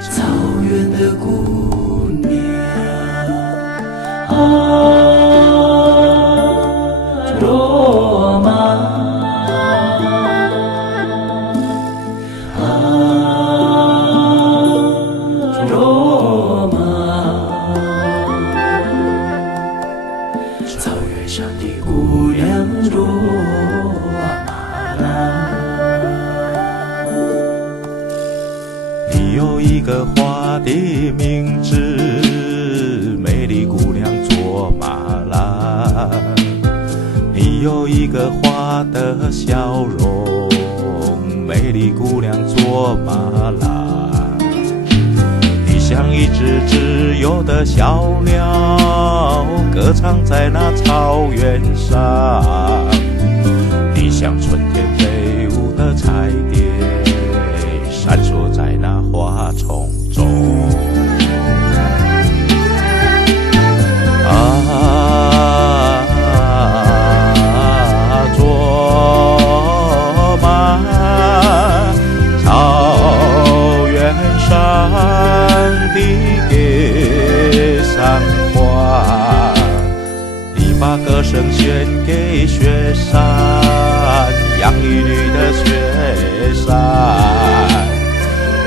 草原的姑娘啊，罗马啊，罗马，草原上的姑娘罗马啦。你有一个花的名字，美丽姑娘卓玛兰。你有一个花的笑容，美丽姑娘卓玛兰。你像一只自由的小鸟，歌唱在那草原上。你像春天飞舞的彩蝶，闪烁在那花丛中。卓玛，草原上的格桑花，你把歌声献给雪山，养育你的雪山。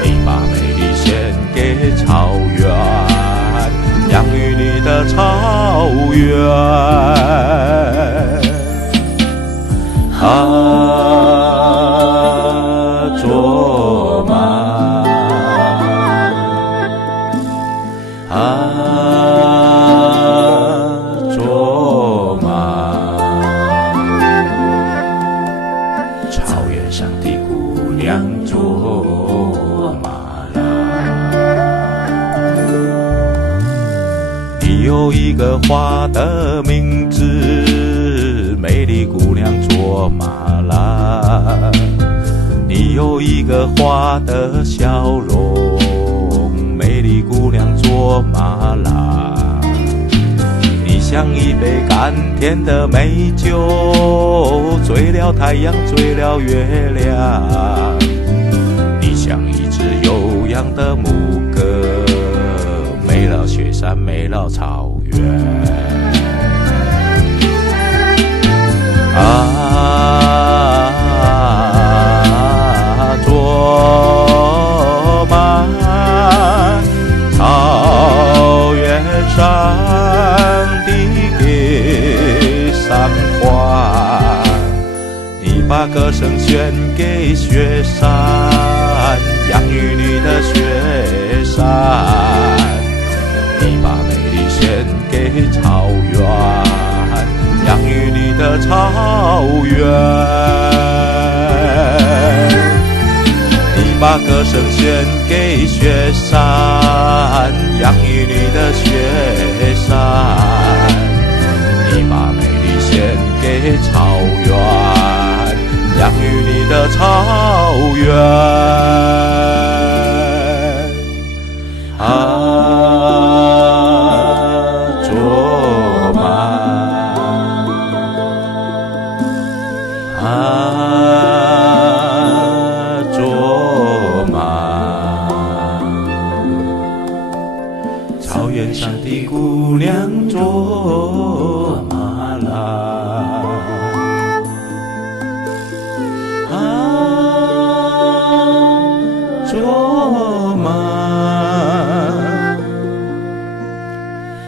你把美丽献给草原，养育你的草原。卓玛，卓玛，草原上的姑娘卓玛啦。你有一个花的名字，美丽姑娘卓玛兰。你有一个花的笑容，美丽姑娘卓玛兰。你像一杯甘甜的美酒，醉了太阳，醉了月亮。你像一只悠扬的牧歌，美了雪山，美了草原。卓玛，草原上的格桑花，你把歌声献给雪山，养育你的雪山。你把美丽献给草原，养育你的草原。你把歌声献给雪山，养育你的雪山。你把美丽献给草原，养育你的草原。卓玛，卓玛，草原上的姑娘卓玛啦。卓玛，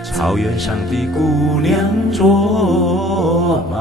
草原上的姑娘卓玛。